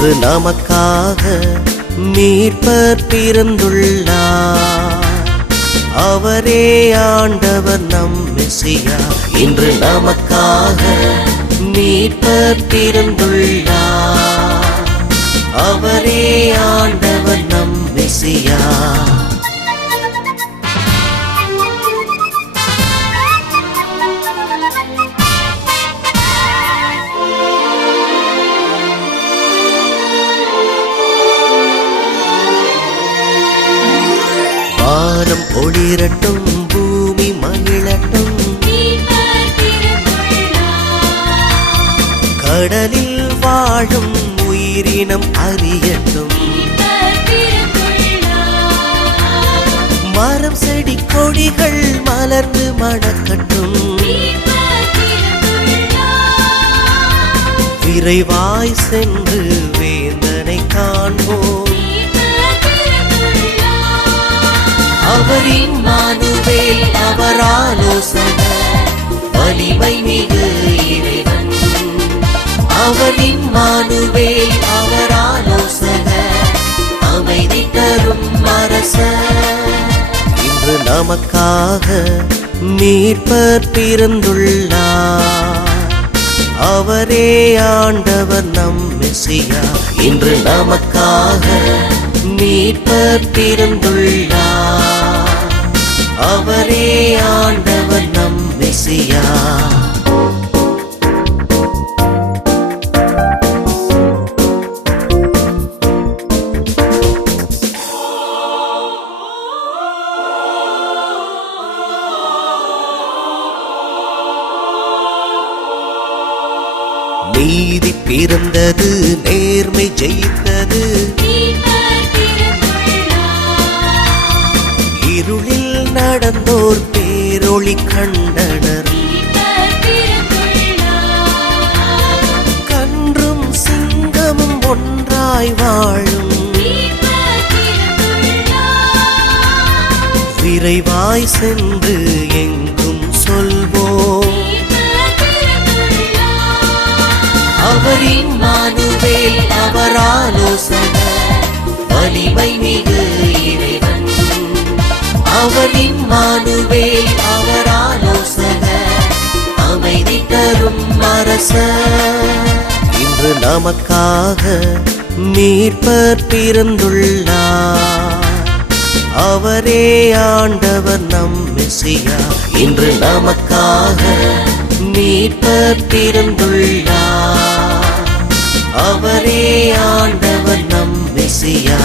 இன்று நமக்காக மீட்பர் பிறந்துள்ளார். அவரே ஆண்டவர் நம் மெசியா. இன்று நமக்காக மீட்பர் பிறந்துள்ளார். அவரே ஆண்டவர் நம் மெசியா. வானம் ஒளிரட்டும், பூமி மகிழட்டும், கடலில் வாழும் உயிரினம் அறியட்டும். மரம் செடி கொடிகள் மலர்ந்து மணக்கட்டும். விரைவாய் சென்று வேந்தனை காண்போம். அவர் இம்மானுவேல், அவர் ஆலோசகர், வலிமை மிகு இறைவன். அவர் இம்மானுவேல், அவர் ஆலோசகர், அமைதி தரும் அரசர். இன்று நமக்காக மீட்பர் பிறந்துள்ளார். அவரே ஆண்டவர் நம் மெசியா. இன்று நமக்காக மீட்பர் பிறந்துள்ளார். அவரே ஆண்டவர் நம் மெசியா. நீதி பிறந்தது, நேர்மை ஜெயித்தது. இருளில் நடந்தோர் பேரொளி கண்டனர். கன்றும் சிங்கமும் ஒன்றாய் வாழும். விரைவாய் சென்று எங்கும் சொல்வோம். அவர் இம்மானுவேல், அவர் ஆலோசகர், வலிமை மிகு இறைவன். அவர் இம்மானுவேல், அவர் ஆலோசகர், அமைதி தரும் அரசர். இன்று நமக்காக மீட்பர் பிறந்துள்ளார். அவரே ஆண்டவர் நம் மெசியா. இன்று நமக்காக மீட்பர் பிறந்துள்ளார். அவரே ஆண்டவர் நம் மெசியா.